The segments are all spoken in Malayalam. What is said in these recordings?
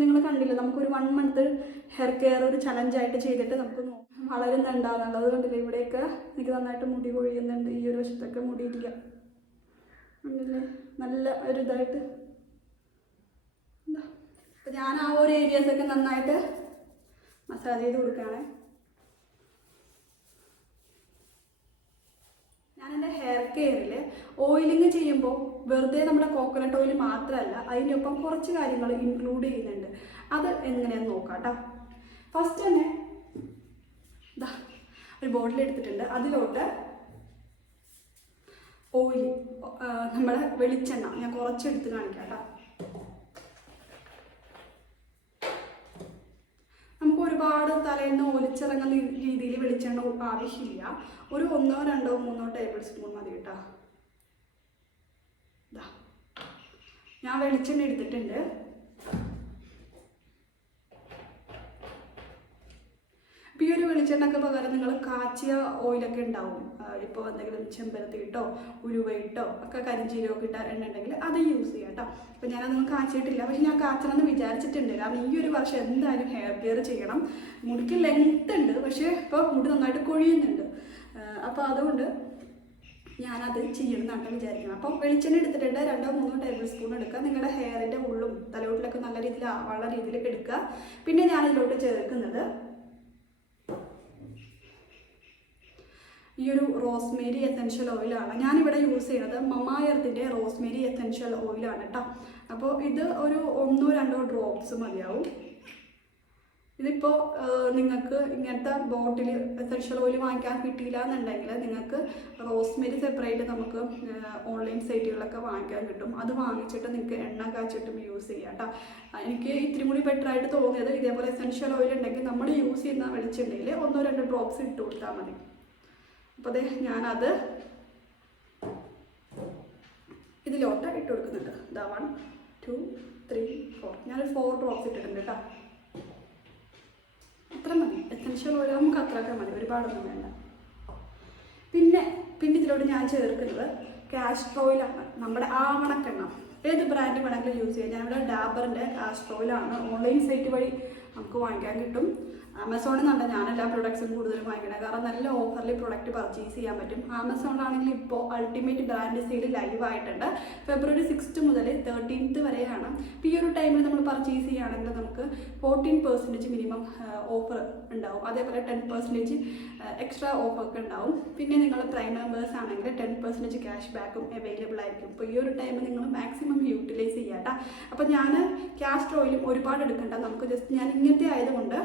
നിങ്ങൾ കണ്ടില്ല, നമുക്കൊരു 1 മന്ത് ഹെയർ കെയർ ഒരു ചലഞ്ചായിട്ട് ചെയ്തിട്ട് നമുക്ക് വളരുന്നുണ്ടാകുന്നുള്ളത് കണ്ടില്ല. ഇവിടെയൊക്കെ എനിക്ക് നന്നായിട്ട് മുടി കൊഴിയുന്നുണ്ട്, ഈ ഒരു വശത്തൊക്കെ മുടിയില്ല കണ്ടില്ലേ, നല്ല ഒരു ഇതായിട്ട്. അപ്പം ഞാൻ ആ ഒരു ഏരിയാസൊക്കെ നന്നായിട്ട് മസാജ് ചെയ്ത് കൊടുക്കുകയാണ്. ഞാൻ എൻ്റെ ഹെയർ കെയറിൽ ഓയിലിങ് ചെയ്യുമ്പോൾ വെറുതെ നമ്മുടെ കോക്കനട്ട് ഓയിൽ മാത്രമല്ല, അതിൻ്റെ ഒപ്പം കുറച്ച് കാര്യങ്ങൾ ഇൻക്ലൂഡ് ചെയ്യുന്നുണ്ട്. അത് എങ്ങനെയാണെന്ന് നോക്കാം കേട്ടോ. ഫസ്റ്റ് തന്നെ ഇതാ ഒരു ബോട്ടിൽ എടുത്തിട്ടുണ്ട്. അതിലോട്ട് ഓയിൽ, നമ്മുടെ വെളിച്ചെണ്ണ ഞാൻ കുറച്ചെടുത്ത് കാണിക്കാം കേട്ടോ. നമുക്ക് ഒരുപാട് തലേന്ന് ഒലിച്ചിറങ്ങുന്ന രീതിയിൽ വെളിച്ചെണ്ണ ആവശ്യമില്ല. ഒരു 1, 2, 3 ടേബിൾ സ്പൂൺ മതി കേട്ടോ. ഇതാ ഞാൻ വെളിച്ചെണ്ണ എടുത്തിട്ടുണ്ട്. ഇപ്പോൾ ഈ ഒരു വെളിച്ചെണ്ണയ്ക്ക് പകരം നിങ്ങൾ കാച്ചിയ ഓയിലൊക്കെ ഉണ്ടാവും. ഇപ്പോൾ എന്തെങ്കിലും ചെമ്പരത്തി ഇട്ടോ ഉലുവ ഇട്ടോ ഒക്കെ കരിഞ്ചീരകമൊക്കെ ഇട്ട എണ്ണ ഉണ്ടെങ്കിൽ അത് യൂസ് ചെയ്യാം കേട്ടോ. അപ്പോൾ ഞാനതൊന്നും കാച്ചിട്ടില്ല, പക്ഷെ ഞാൻ കാച്ചണമെന്ന് വിചാരിച്ചിട്ടുണ്ട്. കാരണം ഈ ഒരു വർഷം എന്തായാലും ഹെയർ കെയർ ചെയ്യണം. മുടിക്ക് ലെങ്ത് ഉണ്ട്, പക്ഷേ ഇപ്പോൾ മുടി നന്നായിട്ട് കൊഴിയുന്നുണ്ട്. അപ്പോൾ അതുകൊണ്ട് ഞാനത് ചെയ്യണമെന്നാണ് വിചാരിക്കുന്നത്. അപ്പം വെളിച്ചെണ്ണ എടുത്തിട്ടുണ്ട്. 2, 3 ടേബിൾ സ്പൂൺ എടുക്കുക. നിങ്ങളുടെ ഹെയറിൻ്റെ ഉള്ളും തലയോട്ടിലൊക്കെ നല്ല രീതിയിൽ ആവാനുള്ള രീതിയിൽ എടുക്കുക. പിന്നെ ഞാനിതിലോട്ട് ചേർക്കുന്നത് ഈ ഒരു റോസ്മേരി എസെൻഷ്യൽ ഓയിലാണ്. ഞാനിവിടെ യൂസ് ചെയ്യുന്നത് മമായർത്തിൻ്റെ റോസ്മേരി എസെൻഷ്യൽ ഓയിലാണ് കേട്ടോ. അപ്പോൾ ഇത് ഒരു 1, 2 ഡ്രോപ്സ് മതിയാവും. ഇതിപ്പോൾ നിങ്ങൾക്ക് ഇങ്ങനത്തെ ബോട്ടിൽ എസെൻഷ്യൽ ഓയിൽ വാങ്ങിക്കാൻ കിട്ടിയില്ല എന്നുണ്ടെങ്കിൽ നിങ്ങൾക്ക് റോസ്മേരി സെപ്പറേറ്റ് നമുക്ക് ഓൺലൈൻ സൈറ്റുകളിലൊക്കെ വാങ്ങിക്കാൻ കിട്ടും. അത് വാങ്ങിച്ചിട്ട് നിങ്ങൾക്ക് എണ്ണ കാച്ചിട്ടും യൂസ് ചെയ്യാം കേട്ടോ. എനിക്ക് ഇത്തിരി കൂടി ബെറ്റർ ആയിട്ട് തോന്നിയത് ഇതേപോലെ എസെൻഷ്യൽ ഓയിൽ ഉണ്ടെങ്കിൽ നമ്മൾ യൂസ് ചെയ്യുന്ന വെളിച്ചെണ്ണയിൽ 1, 2 ഡ്രോപ്സ് ഇട്ട് കൊടുത്താൽ മതി. അപ്പോൾ അതെ ഞാനത് ഇതിലോട്ട് ഇട്ട് കൊടുക്കുന്നുണ്ട്. ഇതാ 1, 2, 3, 4 ഞാനൊരു 4 ഡ്രോപ്സ് ഇട്ടിട്ടുണ്ട് കേട്ടോ. അത്ര മതി. എസെൻഷ്യൽ ഓയിൽ നമുക്ക് അത്രയൊക്കെ മതി, ഒരുപാടൊന്നും വേണ്ട. പിന്നെ ഇതിലോട്ട് ഞാൻ ചേർക്കുന്നത് കാസ്റ്റർ ഓയിലാണ്. നമ്മുടെ ആവണക്കെണ്ണ ഏത് ബ്രാൻഡ് വേണമെങ്കിലും യൂസ് ചെയ്യാം. ഞാനിവിടെ ഡാബറിൻ്റെ കാസ്റ്റർ ഓയിലാണ്. ഓൺലൈൻ സൈറ്റ് വഴി നമുക്ക് വാങ്ങിക്കാൻ കിട്ടും. ആമസോണിൽ നിന്നുണ്ട് ഞാൻ എല്ലാ പ്രൊഡക്ട്സും കൂടുതലും വാങ്ങിക്കണത്. കാരണം നല്ല ഓഫറിൽ പ്രൊഡക്റ്റ് പർച്ചേസ് ചെയ്യാൻ പറ്റും. ആമസോണിലാണെങ്കിൽ ഇപ്പോൾ അൾട്ടിമേറ്റ് ബ്രാൻഡ് സെയിൽ ലൈവ് ആയിട്ടുണ്ട്. ഫെബ്രുവരി 6 മുതൽ 13 വരെയാണ്. ഇപ്പോൾ ഈ ഒരു ടൈമിൽ നമ്മൾ പർച്ചേസ് ചെയ്യുകയാണെങ്കിൽ നമുക്ക് 14% മിനിമം ഓഫർ ഉണ്ടാവും. അതേപോലെ 10% എക്സ്ട്രാ ഓഫറൊക്കെ ഉണ്ടാവും. പിന്നെ നിങ്ങൾ പ്രൈം മെമ്പേഴ്സ് ആണെങ്കിൽ 10% ക്യാഷ് ബാക്കും അവൈലബിൾ ആയിരിക്കും. ഇപ്പോൾ ഈ ഒരു ടൈം നിങ്ങൾ മാക്സിമം യൂട്ടിലൈസ് ചെയ്യാം കേട്ടോ. അപ്പോൾ ഞാൻ കാസ്റ്റർ ഓയിലും ഒരുപാട് എടുക്കണ്ട. നമുക്ക് ജസ്റ്റ് ഞാൻ ഇങ്ങനത്തെ ആയതുകൊണ്ട്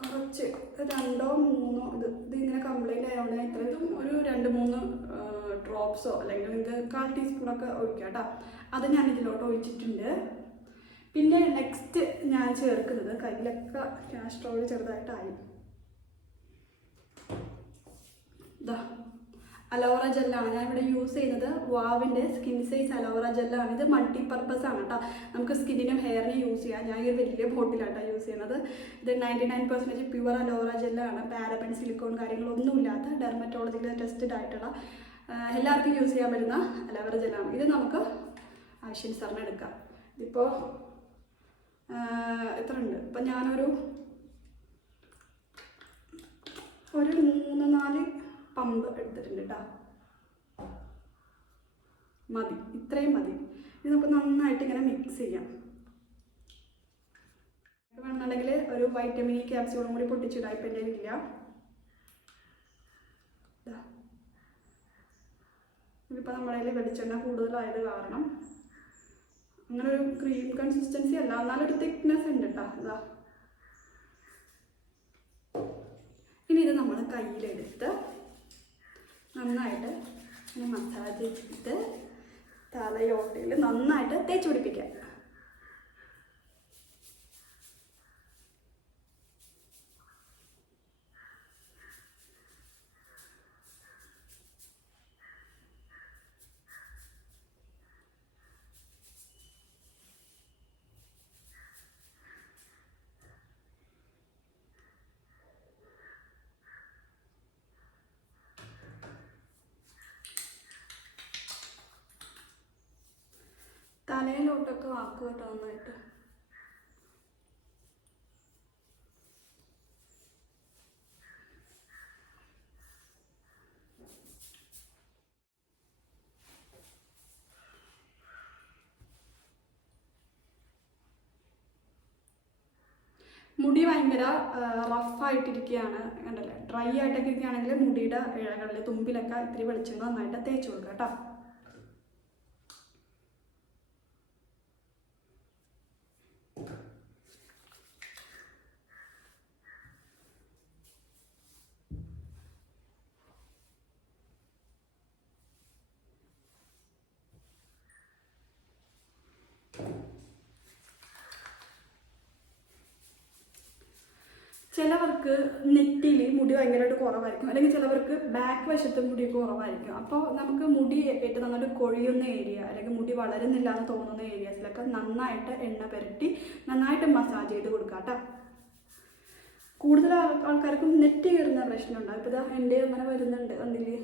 കുറച്ച് 2, 3 ഇത് ഇങ്ങനെ കംപ്ലൈൻറ്റ് ആയതുകൊണ്ട് ഞാൻ ഇത്രയും ഒരു 2, 3 ഡ്രോപ്സോ അല്ലെങ്കിൽ നിങ്ങൾക്ക് 1/4 ടീസ്പൂണൊക്കെ ഒഴിക്കാം കേട്ടോ. അത് ഞാൻ ഇതിലോട്ട് ഒഴിച്ചിട്ടുണ്ട്. പിന്നെ നെക്സ്റ്റ് ഞാൻ ചേർക്കുന്നത് കയ്യിലൊക്കെ കാസ്റ്റർ ഓയിൽ ചെറുതായിട്ടായി. ഇതാ അലോറ ജെല്ലാണ് ഞാനിവിടെ യൂസ് ചെയ്യുന്നത്. വാവിൻ്റെ സ്കിൻ സൈസ് അലോറ ജെല്ലാണ്. ഇത് മൾട്ടിപർപ്പസ് ആണ് കേട്ടോ. നമുക്ക് സ്കിന്നിനും ഹെയറിനും യൂസ് ചെയ്യാം. ഞാൻ ഈ വലിയ ബോട്ടിലാട്ടോ യൂസ് ചെയ്യുന്നത്. ഇത് 99% പ്യുവർ അലോറ ജെല്ലാണ്. പാരബൻ, സിലിക്കോൺ കാര്യങ്ങളൊന്നും ഇല്ലാത്ത ഡെർമറ്റോളജിക്കൽ ടെസ്റ്റഡ് ആയിട്ടുള്ള എല്ലാവർക്കും യൂസ് ചെയ്യാൻ പറ്റുന്ന അലോറ ജെല്ലാണ്. ഇത് നമുക്ക് ആവശ്യാനുസരണം എടുക്കാം. ഇതിപ്പോൾ എത്ര ഉണ്ട്? ഇപ്പം ഞാനൊരു 3-4 പമ്പ് എടുത്തിട്ടുണ്ട് കേട്ടോ. മതി, ഇത്രയും മതി. ഇത് നമുക്ക് നന്നായിട്ട് ഇങ്ങനെ മിക്സ് ചെയ്യാം. വേണമെന്നുണ്ടെങ്കിൽ ഒരു വൈറ്റമിൻ ഇ ക്യാപ്സ്യൂളും കൂടി പൊട്ടിച്ചിടാം. ഇപ്പം എൻ്റെ ഇല്ല. ഇതിപ്പോൾ നമ്മുടെ കയ്യിൽ വെളിച്ചെണ്ണ കൂടുതലായത് കാരണം അങ്ങനെ ഒരു ക്രീം കൺസിസ്റ്റൻസി അല്ല, എന്നാലൊരു തിക്നെസ് ഉണ്ട് കേട്ടോ. ഇതാ ഇനി ഇത് നമ്മൾ കയ്യിലെടുത്ത് നന്നായിട്ട് ഇങ്ങനെ മസാജ് ചെയ്തിട്ട് തലയോട്ടിൽ നന്നായിട്ട് തേച്ച് പിടിപ്പിക്കാം. തലയിലോട്ടൊക്കെ ആക്കുക കേട്ടോ നന്നായിട്ട്. മുടി ഭയങ്കര റഫായിട്ടിരിക്കുകയാണ്, കണ്ടല്ലേ, ഡ്രൈ ആയിട്ടൊക്കെ ഇരിക്കുകയാണെങ്കിൽ മുടിയുടെ ഇഴകളിൽ തുമ്പിലൊക്കെ ഇത്തിരി വെളിച്ചെണ്ണ നന്നായിട്ട് തേച്ച് കൊടുക്കുക കേട്ടോ. ചിലവർക്ക് നെറ്റിയിൽ മുടി ഭയങ്കരമായിട്ട് കുറവായിരിക്കും, അല്ലെങ്കിൽ ചിലവർക്ക് ബാക്ക് വശത്ത് മുടി കുറവായിരിക്കും. അപ്പോൾ നമുക്ക് മുടി ഏറ്റവും നന്നായിട്ട് കൊഴിയുന്ന ഏരിയ അല്ലെങ്കിൽ മുടി വളരുന്നില്ല എന്ന് തോന്നുന്ന ഏരിയാസിലൊക്കെ നന്നായിട്ട് എണ്ണ പുരട്ടി നന്നായിട്ട് മസാജ് ചെയ്ത് കൊടുക്കാം കേട്ടോ. കൂടുതൽ ആൾക്കാർക്കും നെറ്റ് കയറുന്ന പ്രശ്നമുണ്ടാകും. ഇപ്പോൾ ഇതാ എൻ്റെ അങ്ങനെ വരുന്നുണ്ട് കണ്ടില്ലേ.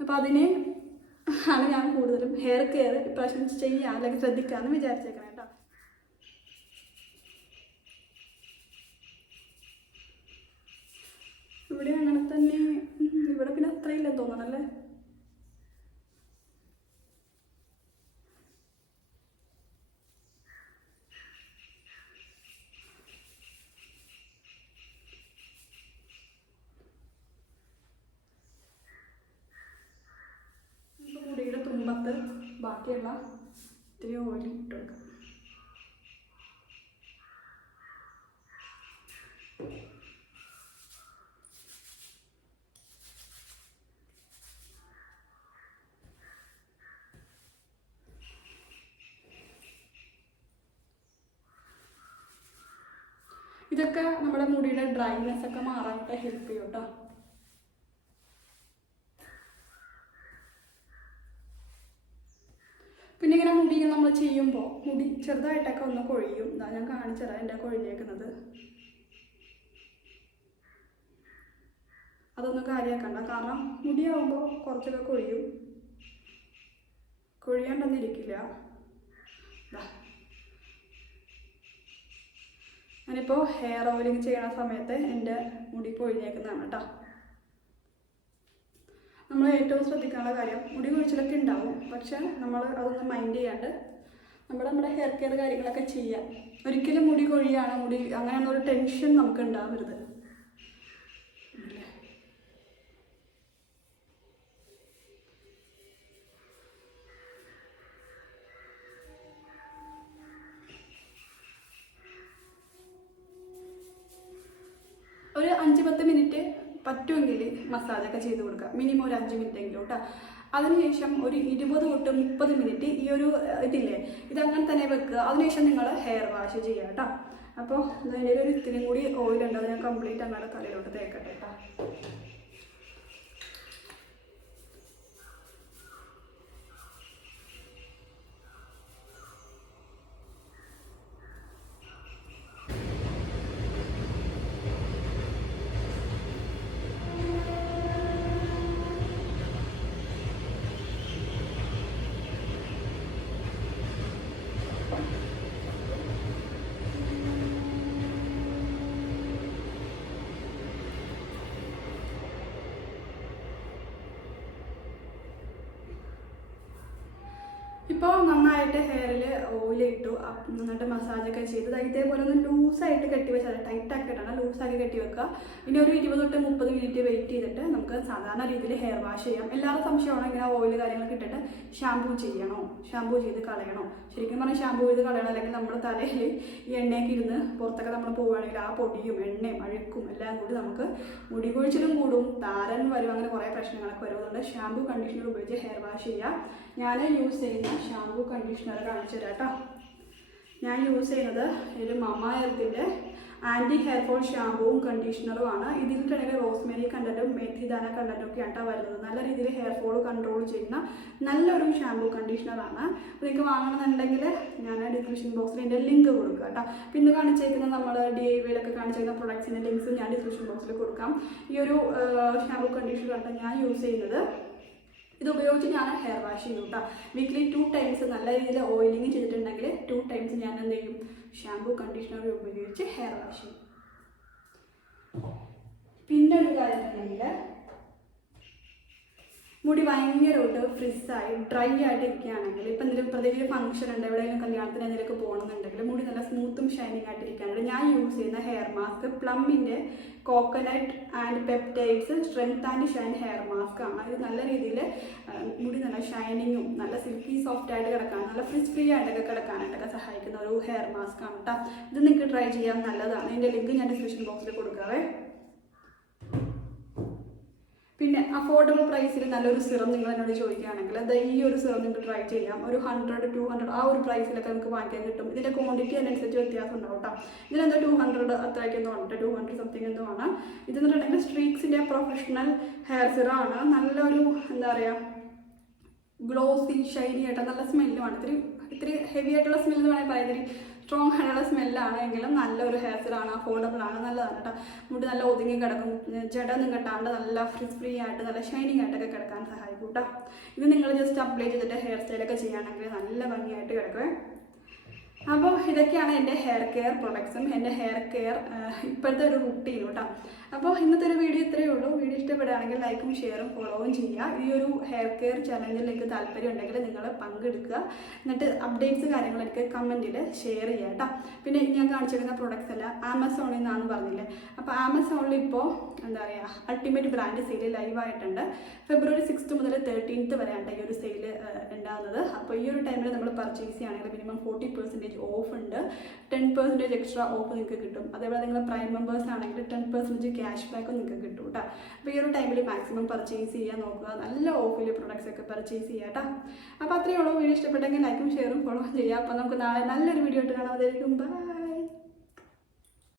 അപ്പോൾ അതിന് ആണ് ഞാൻ കൂടുതലും ഹെയർ കെയർ ഇപ്രാവശ്യം ചെയ്യാം അല്ലെങ്കിൽ ശ്രദ്ധിക്കാമെന്ന് വിചാരിച്ചേക്കണം കേട്ടോ. ഇവിടെ അങ്ങനെ തന്നെ, ഇവിടെ പിന്നെ അത്രയില്ലെന്ന് തോന്നണല്ലേ. മുടിയുടെ തുമ്പത്ത് ബാക്കിയുള്ള ഇത്തിരി ഓയിൽ ഇട്ട് കൊടുക്കാം. ഇതൊക്കെ നമ്മുടെ മുടിയുടെ ഡ്രൈനെസ് ഒക്കെ മാറാനായിട്ട് ഹെൽപ്പ് ചെയ്യും കേട്ടോ. പിന്നെ ഇങ്ങനെ മുടി നമ്മൾ ചെയ്യുമ്പോൾ മുടി ചെറുതായിട്ടൊക്കെ ഒന്ന് കൊഴിയും. ഇതാ ഞാൻ കാണിച്ചുതരാം എൻ്റെ കൊഴിഞ്ഞേക്കുന്നത്. അതൊന്നും കാര്യമാക്കണ്ട, കാരണം മുടിയാവുമ്പോൾ കുറച്ചൊക്കെ കൊഴിയും, കൊഴിയാണ്ടൊന്നിരിക്കില്ല. ഞാനിപ്പോൾ ഹെയർ ഓയിലിങ് ചെയ്യണ സമയത്ത് എൻ്റെ മുടി കൊഴിഞ്ഞേക്കുന്നതാണ് കേട്ടോ. നമ്മൾ ഏറ്റവും ശ്രദ്ധിക്കാനുള്ള കാര്യം, മുടി കൊഴിച്ചിലൊക്കെ ഉണ്ടാവും, പക്ഷെ നമ്മൾ അതൊന്നും മൈൻഡ് ചെയ്യാണ്ട് നമ്മുടെ ഹെയർ കെയർ കാര്യങ്ങളൊക്കെ ചെയ്യാം. ഒരിക്കലും മുടി കൊഴിയാണ്, മുടി അങ്ങനെയൊന്നൊരു ടെൻഷൻ നമുക്ക് ഉണ്ടാവരുത്. ഒരു 5-10 മിനിറ്റ് പറ്റുമെങ്കിൽ മസാജൊക്കെ ചെയ്ത് കൊടുക്കുക, മിനിമം ഒരു 5 മിനിറ്റ് എങ്കിലും കേട്ടോ. അതിനുശേഷം ഒരു 20 തൊട്ട് 30 മിനിറ്റ് ഈ ഒരു ഇതില്ലേ ഇതങ്ങനെ തന്നെ വെക്കുക. അതിനുശേഷം നിങ്ങൾ ഹെയർ വാഷ് ചെയ്യുക കേട്ടോ. അപ്പോൾ അതിൻ്റെ ഒരു ഇത്തിരി കൂടി ഓയിലുണ്ട്, അത് ഞാൻ കംപ്ലീറ്റ് അങ്ങനെ തലയിലോട്ട് തേക്കട്ടെ കേട്ടോ. ഇപ്പോൾ നന്നായിട്ട് ഹെയറിൽ ഓയിലിട്ടു, നന്നായിട്ട് മസാജൊക്കെ ചെയ്ത് ഇതേപോലെ ഒന്ന് ലൂസായിട്ട് കെട്ടി വെച്ചാൽ, ടൈറ്റാക്കി ഇടണം, ലൂസാക്കി കെട്ടി വെക്കുക. ഇനി ഒരു 20 തൊട്ട് 30 മിനിറ്റ് വെയിറ്റ് ചെയ്തിട്ട് നമുക്ക് സാധാരണ രീതിയിൽ ഹെയർ വാഷ് ചെയ്യാം. എല്ലാവരുടെ സംശയമാണോ ഇങ്ങനെ ഓയിൽ കാര്യങ്ങളൊക്കെ ഇട്ടിട്ട് ഷാമ്പൂ ചെയ്യണോ, ഷാമ്പൂ ചെയ്ത് കളയണോ? ശരിക്കും പറഞ്ഞാൽ ഷാമ്പൂ ചെയ്ത് കളയണം, അല്ലെങ്കിൽ നമ്മുടെ തലയിൽ ഈ എണ്ണയൊക്കെ ഇരുന്ന് പുറത്തൊക്കെ നമ്മൾ പോവുകയാണെങ്കിൽ ആ പൊടിയും എണ്ണയും അഴുക്കും എല്ലാം കൂടി നമുക്ക് മുടി കൊഴിച്ചിലും കൂടും, താരൻ വരും, അങ്ങനെ കുറേ പ്രശ്നങ്ങളൊക്കെ വരും. അതുകൊണ്ട് ഷാമ്പൂ കണ്ടീഷണർ ഉപയോഗിച്ച് ഹെയർ വാഷ് ചെയ്യുക. ഞാൻ യൂസ് ചെയ്യുന്ന ഷാമ്പൂ കണ്ടീഷണർ കാണിച്ചു തരാം കേട്ടോ. ഞാൻ യൂസ് ചെയ്യുന്നത് ഒരു മമാ എർത്തിൻ്റെ ആൻറ്റി ഹെയർ ഫോൾ ഷാമ്പൂവും കണ്ടീഷണറുമാണ്. ഇതിലിട്ടാണെങ്കിൽ റോസ്മേരി കണ്ടൻറ്റും മേഥിദാന കണ്ടൻറ്റും ഒക്കെ ആയിട്ടാണ് വരുന്നത്. നല്ല രീതിയിൽ ഹെയർ ഫോൾ കൺട്രോൾ ചെയ്യുന്ന നല്ലൊരു ഷാമ്പൂ കണ്ടീഷണറാണ്. അപ്പോൾ നിങ്ങൾക്ക് വാങ്ങണമെന്നുണ്ടെങ്കിൽ ഞാൻ ഡിസ്ക്രിപ്ഷൻ ബോക്സിൽ എൻ്റെ ലിങ്ക് കൊടുക്കുക കേട്ടോ. പിന്നെ കാണിച്ചേക്കുന്ന നമ്മൾ DIYയിലൊക്കെ കാണിച്ചേക്കുന്ന പ്രൊഡക്ട്സിൻ്റെ ലിങ്ക്സ് ഞാൻ ഡിസ്ക്രിപ്ഷൻ ബോക്സിൽ കൊടുക്കാം. ഈ ഒരു ഷാമ്പൂ കണ്ടീഷണറാണ് ഞാൻ യൂസ് ചെയ്യുന്നത്. ഇത് ഉപയോഗിച്ച് ഞാൻ ഹെയർ വാഷ് ചെയ്യും കേട്ടോ. വീക്ക്ലി 2 ടൈംസ് നല്ല രീതിയിൽ ഓയിലിങ് ചെയ്തിട്ടുണ്ടെങ്കിൽ 2 ടൈംസ് ഞാൻ എന്ത് ചെയ്യും, ഷാമ്പൂ കണ്ടീഷണർ ഉപയോഗിച്ച് ഹെയർ വാഷ് ചെയ്യും. പിന്നെ ഒരു കാര്യം ഉണ്ടെങ്കിൽ മുടി ഭയങ്കരമായിട്ട് ഫ്രിസ്സായി ഡ്രൈ ആയിട്ട് ഇരിക്കുകയാണെങ്കിൽ ഇപ്പം എന്തെങ്കിലും പ്രത്യേകിച്ച് ഫംഗ്ഷൻ ഉണ്ട് എവിടെയെങ്കിലും കല്യാണത്തിന് എന്തെങ്കിലുമൊക്കെ പോകണമെന്നുണ്ടെങ്കിൽ മുടി നല്ല സ്മൂത്തും ഷൈനിങ് ആയിട്ട് ഇരിക്കാനായിട്ട് ഞാൻ യൂസ് ചെയ്യുന്ന ഹെയർ മാസ്ക് പ്ലമ്മിൻ്റെ coconut and peptides strength and shine hair mask ആണ്. ഇത് നല്ല രീതിയിൽ മുടി നല്ല ഷൈനിങ്ങും നല്ല സിൽക്കി സോഫ്റ്റ് ആയിട്ട് കിടക്കാൻ നല്ല ഫ്രിസ് ഫ്രീ ആയിട്ടൊക്കെ കിടക്കാനായിട്ടൊക്കെ സഹായിക്കുന്ന ഒരു ഹെയർ മാസ്ക് ആണ് കേട്ടോ. ഇത് നിങ്ങൾക്ക് ട്രൈ ചെയ്യാൻ നല്ലതാണ്. ഇതിൻ്റെ ലിങ്ക് ഞാൻ ഡിസ്ക്രിപ്ഷൻ ബോക്സിൽ കൊടുക്കാവേ. പിന്നെ അഫോർഡബിൾ പ്രൈസിൽ നല്ലൊരു സിറം നിങ്ങൾ എന്നോട് ചോദിക്കുകയാണെങ്കിൽ അത് ഈ ഒരു സിറം നിങ്ങൾക്ക് ട്രൈ ചെയ്യാം. ഒരു 100-200 ആ ഒരു പ്രൈസിലൊക്കെ നമുക്ക് വാങ്ങിക്കാൻ കിട്ടും. ഇതിൻ്റെ ക്വാണ്ടിറ്റി അതിനനുസരിച്ച് വ്യത്യാസം ഉണ്ടാവും കേട്ടോ. ഇതിനെന്തോ 200 അത്രയ്ക്ക് എന്തോ ഉണ്ട്, 200 സംതിങ് എന്തോ ആണ്. ഇതെന്ന് പറഞ്ഞിട്ടുണ്ടെങ്കിൽ സ്ട്രീക്സിൻ്റെ പ്രൊഫഷണൽ ഹെയർ സിറം ആണ്. നല്ലൊരു എന്താ പറയുക ഗ്ലോസി ഷൈനി ആയിട്ട് നല്ല സ്മെല്ലുമാണ്. ഇത്തിരി ഹെവി ആയിട്ടുള്ള സ്മെല്ല് വേണമെങ്കിൽ പറയാം. ഇത്തിരി സ്ട്രോങ് ആയിട്ടുള്ള സ്മെല്ലാണ് എങ്കിലും നല്ലൊരു ഹെയർ സിറാണ്, അഫോർഡബിൾ ആണ്, നല്ലതാണ് കേട്ടോ. മുടി നല്ല ഒതുങ്ങി കിടക്കും, ജടൊന്നും കെട്ടാണ്ട് നല്ല ഫ്രിസ് ഫ്രീ ആയിട്ട് നല്ല ഷൈനിങ് ആയിട്ടൊക്കെ കിടക്കാൻ സഹായിക്കും കേട്ടോ. ഇത് നിങ്ങൾ ജസ്റ്റ് അപ്ലൈ ചെയ്തിട്ട് ഹെയർ സ്റ്റൈലൊക്കെ ചെയ്യുകയാണെങ്കിൽ നല്ല ഭംഗിയായിട്ട് കിടക്കുമേ. അപ്പോൾ ഇതൊക്കെയാണ് എൻ്റെ ഹെയർ കെയർ പ്രൊഡക്ട്സും എൻ്റെ ഹെയർ കെയർ ഇപ്പോഴത്തെ ഒരു റുട്ടീനും കേട്ടോ. അപ്പോൾ ഇന്നത്തെ ഒരു വീഡിയോ ഇത്രയേ ഉള്ളൂ. വീഡിയോ ഇഷ്ടപ്പെടുകയാണെങ്കിൽ ലൈക്കും ഷെയറും ഫോളോവും ചെയ്യുക. ഈ ഒരു ഹെയർ കെയർ ചലഞ്ചിലേക്ക് താല്പര്യം ഉണ്ടെങ്കിൽ നിങ്ങൾ പങ്കെടുക്കുക. എന്നിട്ട് അപ്ഡേറ്റ്സ് കാര്യങ്ങൾ എനിക്ക് കമൻറ്റിൽ ഷെയർ ചെയ്യുക കേട്ടോ. പിന്നെ ഞാൻ കാണിച്ചിരുന്ന പ്രൊഡക്ട്സ് എല്ലാം ആമസോണിൽ നിന്നാണെന്ന് പറഞ്ഞില്ലേ. അപ്പോൾ ആമസോണിൽ ഇപ്പോൾ എന്താ പറയുക അൾട്ടിമേറ്റ് ബ്രാൻഡ് സെയിൽ ലൈവായിട്ടുണ്ട്. February 6th മുതൽ 13th വരെയാണ് ഈ ഒരു സെയിൽ ഉണ്ടാകുന്നത്. അപ്പോൾ ഈ ഒരു ടൈമിൽ നമ്മൾ പർച്ചേസ് ചെയ്യുകയാണെങ്കിൽ മിനിമം 40% ഓഫ് ഉണ്ട്. 10% എക്സ്ട്രാ ഓഫ് നിങ്ങൾക്ക് കിട്ടും. അതേപോലെ നിങ്ങൾ പ്രൈം മെമ്പേഴ്സ് ആണെങ്കിൽ 10% ക്യാഷ് ബാക്കും നിങ്ങൾക്ക് കിട്ടും കേട്ടോ. അപ്പോൾ ഈ ഒരു ടൈമിൽ മാക്സിമം പർച്ചേസ് ചെയ്യാൻ നോക്കുക. നല്ല ഓഫിൽ പ്രൊഡക്ട്സ് ഒക്കെ പർച്ചേസ് ചെയ്യുക കേട്ടോ. അപ്പോൾ അത്രയേ ഉള്ളൂ. വീഡിയോ ഇഷ്ടപ്പെട്ടെങ്കിൽ ലൈക്കും ഷെയറും ഫോളോ ചെയ്യുക. അപ്പോൾ നമുക്ക് നാളെ നല്ലൊരു വീഡിയോ ആയിട്ട് കാണാം. അതായിരിക്കും ബൈ.